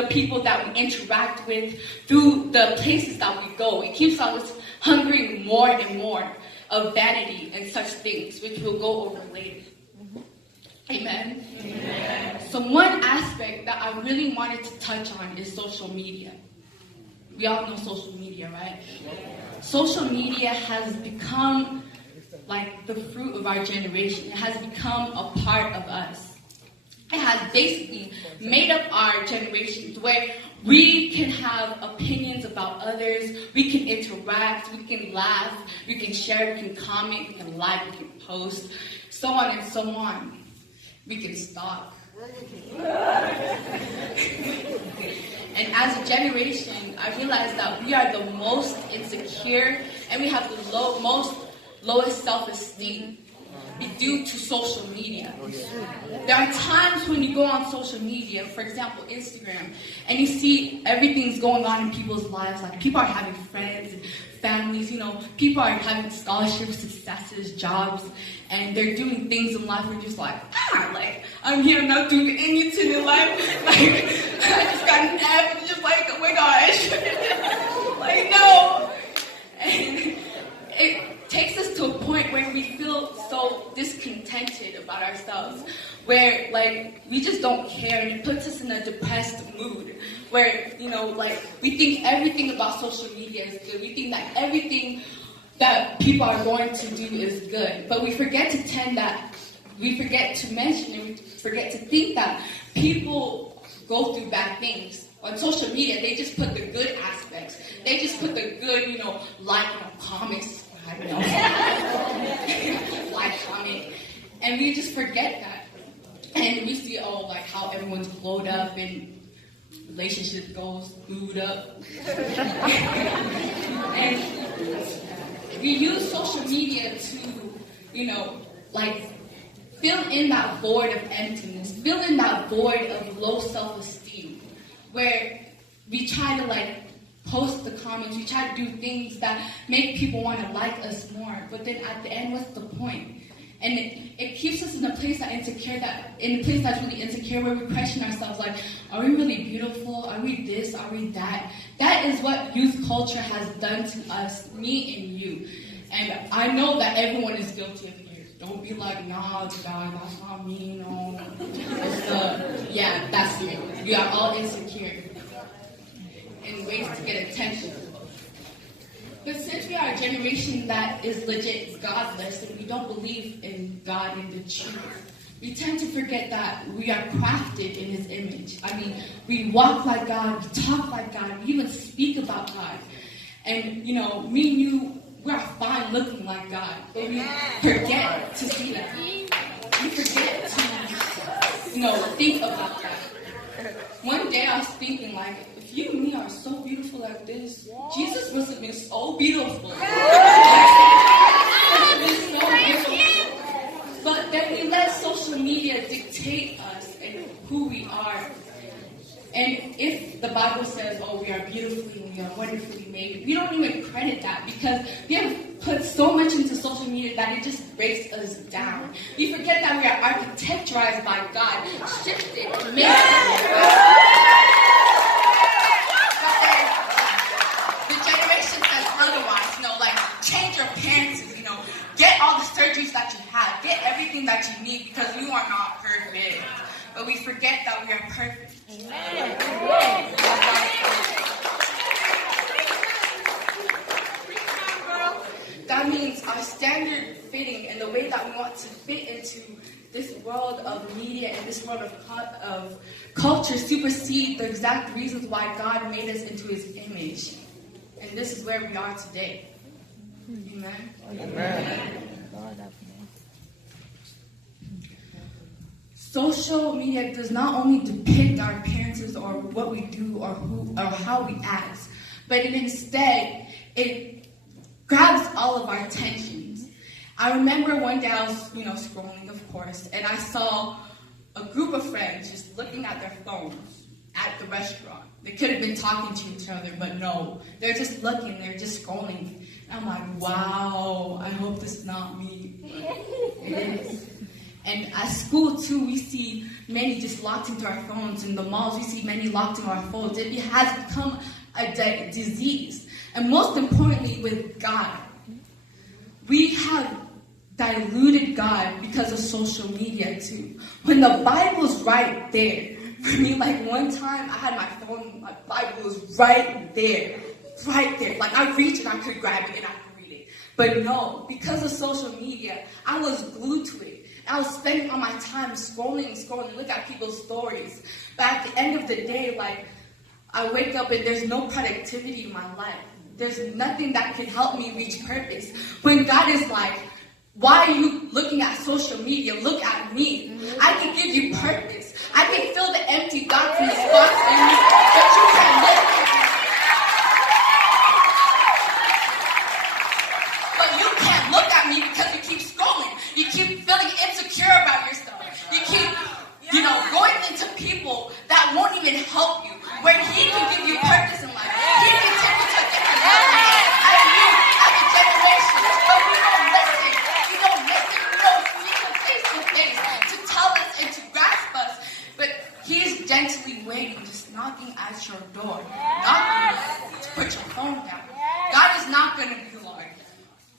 the people that we interact with, through the places that we go. It keeps us hungering more and more of vanity and such things, which we'll go over later. Amen? Amen. So one aspect that I really wanted to touch on is social media. We all know social media, right? Social media has become like the fruit of our generation. It has become a part of us. It has basically made up our generation to where we can have opinions about others, we can interact, we can laugh, we can share, we can comment, we can like, we can post, so on and so on. We can stalk. And as a generation, I realized that we are the most insecure and we have the lowest self-esteem due to social media. There are times when you go on social media, for example, Instagram, and you see everything's going on in people's lives. Like people are having friends and families, people are having scholarships, successes, jobs, and they're doing things in life where you're just like, I'm here, I'm not doing anything in life. I just got an app and just like, oh my gosh. No. And it takes us to a point where we feel so discontented about ourselves, where we just don't care, and it puts us in a depressed mood where we think everything about social media is good. We think that everything that people are going to do is good, but we forget to mention and we forget to think that people go through bad things. On social media, they just put the good aspects. They just put the good, comments. Like, comment, and we just forget that, and we see how everyone's glowed up and relationship goes booed up, and we use social media to, fill in that void of emptiness, fill in that void of low self-esteem, where we try to post the comments, we try to do things that make people want to like us more, but then at the end, what's the point? And it keeps us in a place that's really insecure, where we question ourselves, are we really beautiful? Are we this? Are we that? That is what youth culture has done to us, me and you. And I know that everyone is guilty of it. Don't be like, nah, God, that's not me, no. Yeah, that's me. We are all insecure in ways to get attention. But since we are a generation that is legit godless and we don't believe in God and the truth, we tend to forget that we are crafted in His image. We walk like God, we talk like God, we even speak about God. And, me and you, we're fine looking like God, but we forget to see that. We forget to, think about that. One day I was thinking, if you and me are so beautiful like this, Jesus must have been so beautiful. But then we let social media dictate us and who we are. And if the Bible says, we are beautifully and we are wonderfully made, we don't even credit that, because we have put so much into social media that it just breaks us down. We forget that we are architecturized by God, shifted, made. The generation says otherwise, change your appearances, get all the surgeries that you have, get everything that you need, because you are not perfect. But we forget that we are perfect. Amen. That means our standard fitting and the way that we want to fit into this world of media and this world of culture supersede the exact reasons why God made us into His image. And this is where we are today. Amen. Amen. Social media does not only depict our appearances or what we do or how we act, but it grabs all of our attentions. I remember one day I was, scrolling, of course, and I saw a group of friends just looking at their phones at the restaurant. They could have been talking to each other, but no, they're just looking, they're just scrolling. And I'm like, wow, I hope this is not me. But it is. And at school, too, we see many just locked into our phones. In the malls, we see many locked into our phones. It has become a disease. And most importantly, with God, we have diluted God because of social media, too. When the Bible's right there. For me, like one time, I had my phone, my Bible was right there. Right there. Like I reached and I could grab it and I could read it. But no, because of social media, I was glued to it. I was spending all my time scrolling, look at people's stories. But at the end of the day, like, I wake up and there's no productivity in my life. There's nothing that can help me reach purpose. When God is like, why are you looking at social media? Look at me. I can give you purpose. I can fill the empty dots and the spots in you, but you can't look at me. But you can't look at me because you keep scrolling. You keep feeling insecure about yourself. You keep, going into people that won't even help you, where He can give you purpose in life. He can take you to a different level as you, as a generation. But we don't listen. We don't speak to face to tell us and to grasp us. But He is gently waiting, just knocking at your door, knocking to put your phone down. God is not going to be like,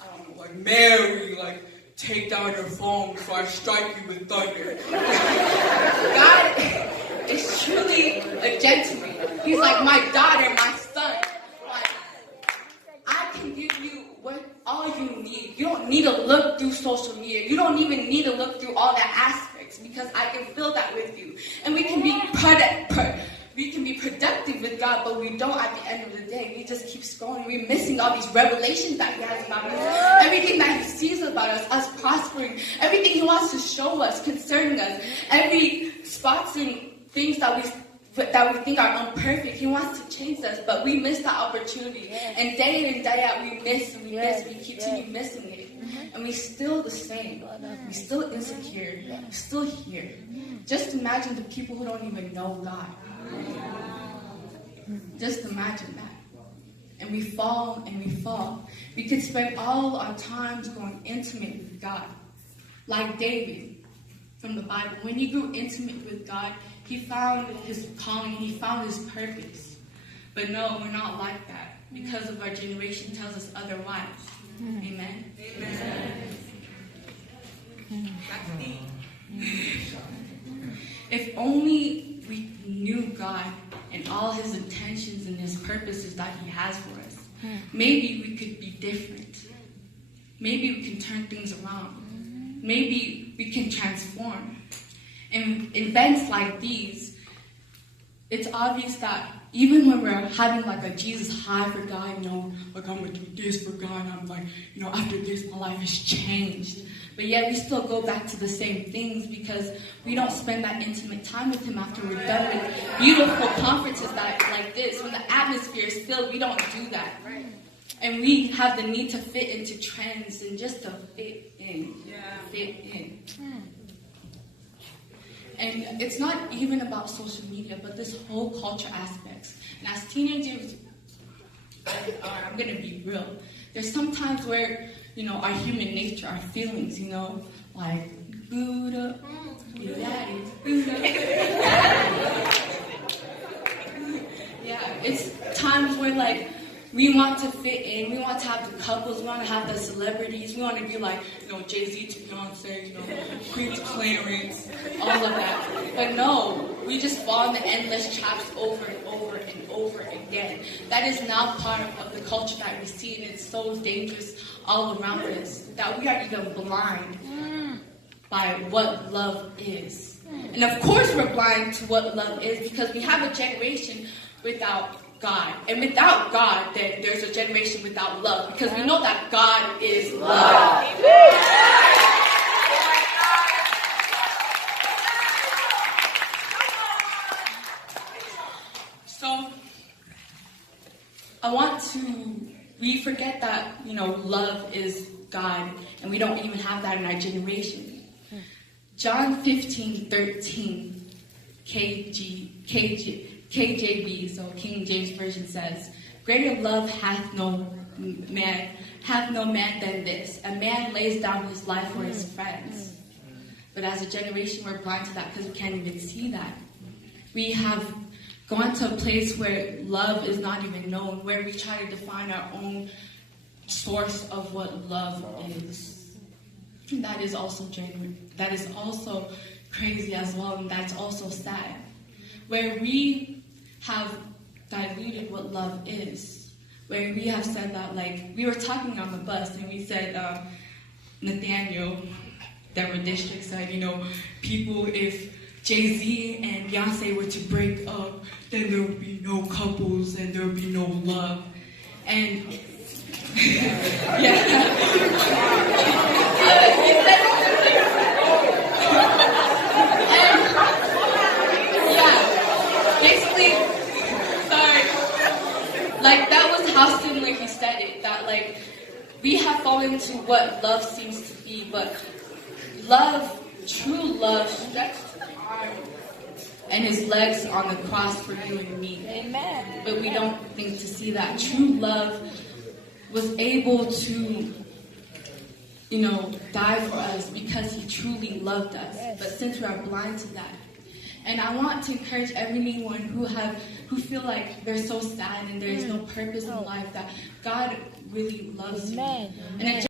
I don't know, like Mary, like, take down your phone before I strike you with thunder. God is truly a gentleman. He's like, my daughter, my son. Like, I can give you all you need. You don't need to look through social media. You don't even need to look through all the aspects because I can fill that with you. And we can be productive with God, but we don't at the end of the day. We just keep scrolling. We're missing all these revelations that He has about us. Everything that He sees about us prospering. Everything He wants to show us concerning us. Every spots and things that we think are imperfect. He wants to change us, but we miss that opportunity. And day in and day out, we miss, we continue missing it. And we're still the same. We're still insecure. We're still here. Just imagine the people who don't even know God. Just imagine that. And we fall and we fall. We could spend all our times going intimate with God. Like David from the Bible. When he grew intimate with God, he found his calling, he found his purpose. But no, we're not like that. Because of our generation tells us otherwise. Amen? Amen. If only we knew God and all His intentions and His purposes that He has for us, maybe we could be different. Maybe we can turn things around. Maybe we can transform. And in events like these, it's obvious that even when we're having like a Jesus high for God, like I'm going to do this for God, I'm like, after this, my life has changed. But yet we still go back to the same things because we don't spend that intimate time with Him after we're done with beautiful conferences like this. When the atmosphere is filled, we don't do that. And we have the need to fit into trends and just to fit in. Fit in. And it's not even about social media, but this whole culture aspects. And as teenagers, I'm going to be real. There's some times where, our human nature, our feelings, like Buddha, daddy, Buddha. Yeah, it's times where, like, we want to fit in, we want to have the couples, we want to have the celebrities, we want to be like, Jay-Z to Beyonce, Queen to Clarence, all of that. But no, we just fall in the endless traps over and over and over again. That is now part of the culture that we see, and it's so dangerous all around us that we are even blind by what love is. And of course we're blind to what love is because we have a generation without God. And without God, then there's a generation without love. Because we know that God is love. So, we forget that, love is God. And we don't even have that in our generation. John 15:13, KJV, so King James Version says, "Greater love hath no man than this. A man lays down his life for his friends." But as a generation, we're blind to that because we can't even see that. We have gone to a place where love is not even known, where we try to define our own source of what love is. And that is also genuine. That is also crazy as well, and that's also sad. Where we have diluted what love is. Where we have said that, like, we were talking on the bus, and we said, Nathaniel, Denver District said, people, if Jay-Z and Beyonce were to break up, then there would be no couples and there would be no love. And yeah. Basically, sorry. Like, that was how similar he said it. That, like, we have fallen into what love seems to be, but love, true love, stretched his arm and his legs on the cross for you and me. Amen. But we don't think to see that true love was able to, die for us because he truly loved us. Yes. But since we are blind to that, and I want to encourage everyone who feel like they're so sad and there is no purpose in life, that God really loves you. Amen. And it